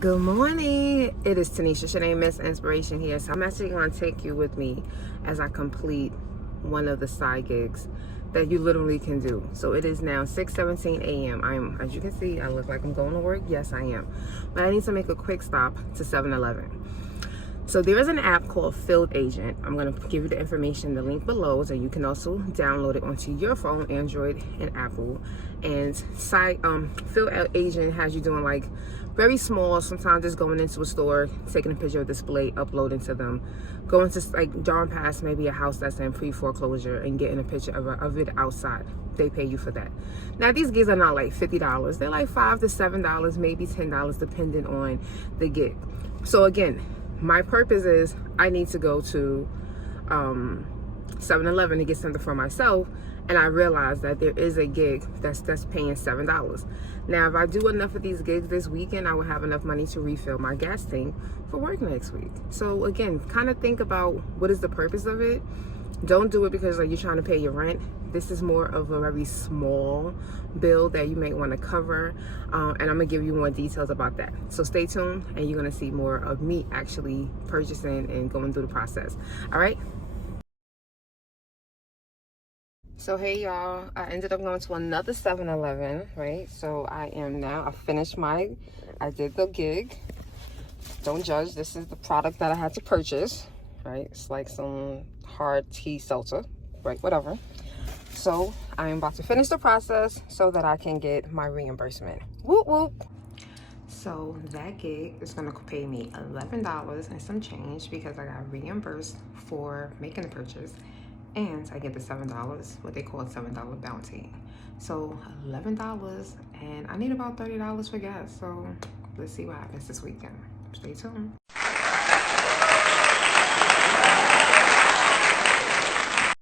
Good morning. It is Tanisha Shanae Miss Inspiration here. So I'm actually going to take you with me as I complete one of the side gigs that you literally can do. So it is now 6:17 a.m. As you can see, I look like I'm going to work. Yes, I am. But I need to make a quick stop to 7-Eleven. So there is an app called Field Agent. I'm going to give you the information, the link below, so you can also download it onto your phone, Android and Apple. And Field Agent has you doing like very small, sometimes just going into a store, taking a picture of display, uploading to them, going to like driving past maybe a house that's in pre-foreclosure and getting a picture of it outside. They pay you for that. Now these gigs are not like $50. They're like $5 to $7, maybe $10, depending on the gig. So again, my purpose is I need to go to 7-Eleven to get something for myself, and I realized that there is a gig that's paying $7. Now, if I do enough of these gigs this weekend, I will have enough money to refill my gas tank for work next week. So again, kind of think about what is the purpose of it. Don't do it because like you're trying to pay your rent. This is more of a very small bill that you may want to cover, and I'm gonna give you more details about that. So stay tuned, and you're gonna see more of me actually purchasing and going through the process. All right. So hey y'all, I ended up going to another 7-Eleven, right? So I did the gig. Don't judge. This is the product that I had to purchase, right? It's like some hard tea seltzer, right? Whatever. So I'm about to finish the process so that I can get my reimbursement. Whoop whoop. So that gig is gonna pay me $11 and some change because I got reimbursed for making the purchase, and I get the $7, what they call a $7 bounty. So $11, and I need about $30 for gas. So let's see what happens this weekend. Stay tuned.